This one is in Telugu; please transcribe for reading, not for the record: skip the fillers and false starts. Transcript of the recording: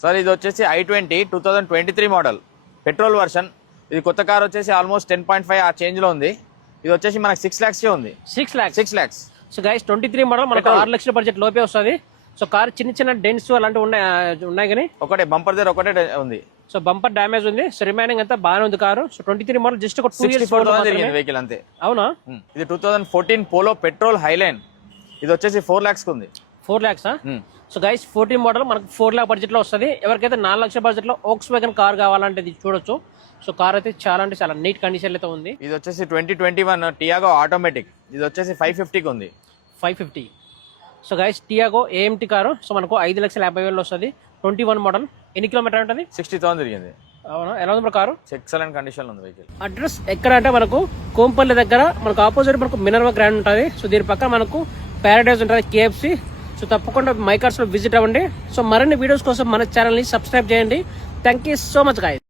సార్ ఇది వచ్చేసి i20 2023 మోడల్ పెట్రోల్ వర్షన్. ఇది కొత్త కార్ వచ్చేసి ఆల్మోస్ట్ 10.5 ఆ చేంజ్ లో ఉంది. ఇది వచ్చేసి మనకి 6 lakhs ఉంది. 6 lakhs. సో గైస్ 23 మోడల్ మనకు 6 లక్షల బడ్జెట్ లోపే వస్తుంది. సో కార్ చిన్న డెంట్స్ అలాంటివి ఉన్నాయి కానీ ఒకటే బంపర్ దగ్గర ఒకటే ఉంది. సో బంపర్ డ్యామేజ్ ఉంది. సో రిమైనింగ్ అంతా బాగానే ఉంది కారు. సో 23 మోడల్ జస్ట్ ఒక 2 years వెహికల్ అంతే. అవునా? ఇది 2014 పోలో పెట్రోల్ హైలైన్. ఇది వచ్చేసి 4 lakhs ఉంది. 4 lakhs. సో గైస్ 14 మోడల్ మనకు 4 lakh బడ్జెట్ లో వస్తుంది. ఎవరికైతే 4 లక్షల బడ్జెట్ లో వోక్స్ వ్యాగన్ కార్ కావాలంటే ఇది చూడొచ్చు. సో కార్ అయితే చాలా అంటే చాలా నీట్ కండిషన్ అయితే ఉంది. ఇది వచ్చేసి 2021 టియాగో ఆటోమేటిక్. ఇది వచ్చేసి 550 ఉంది. 550. So guys Tiago AMT car. So మనకు 5,50,000 వస్తుంది. 21 మోడల్. ఎన్ని కిలోమీటర్ ఉంటుంది? 60,000 తిరిగింది. అవునా? ఎలా ఉంది కారు? ఎక్సలెంట్ కండిషన్ ఉంది వెహికల్. అడ్రస్ ఎక్కడ అంటే మనకు కోంపల్లి దగ్గర మనకు ఆపోజిట్ మనకు మినర్వా గ్రాండ్ ఉంటుంది. సో దీని పక్కన మనకు ప్యారడైజ్ ఉంటుంది, కేఎఫ్సి. సో తప్పకుండా మై కార్స్ లో విజిట్ అవ్వండి. సో మరిన్ని వీడియోస్ కోసం మన ఛానల్ని సబ్స్క్రైబ్ చేయండి. Thank you so much guys.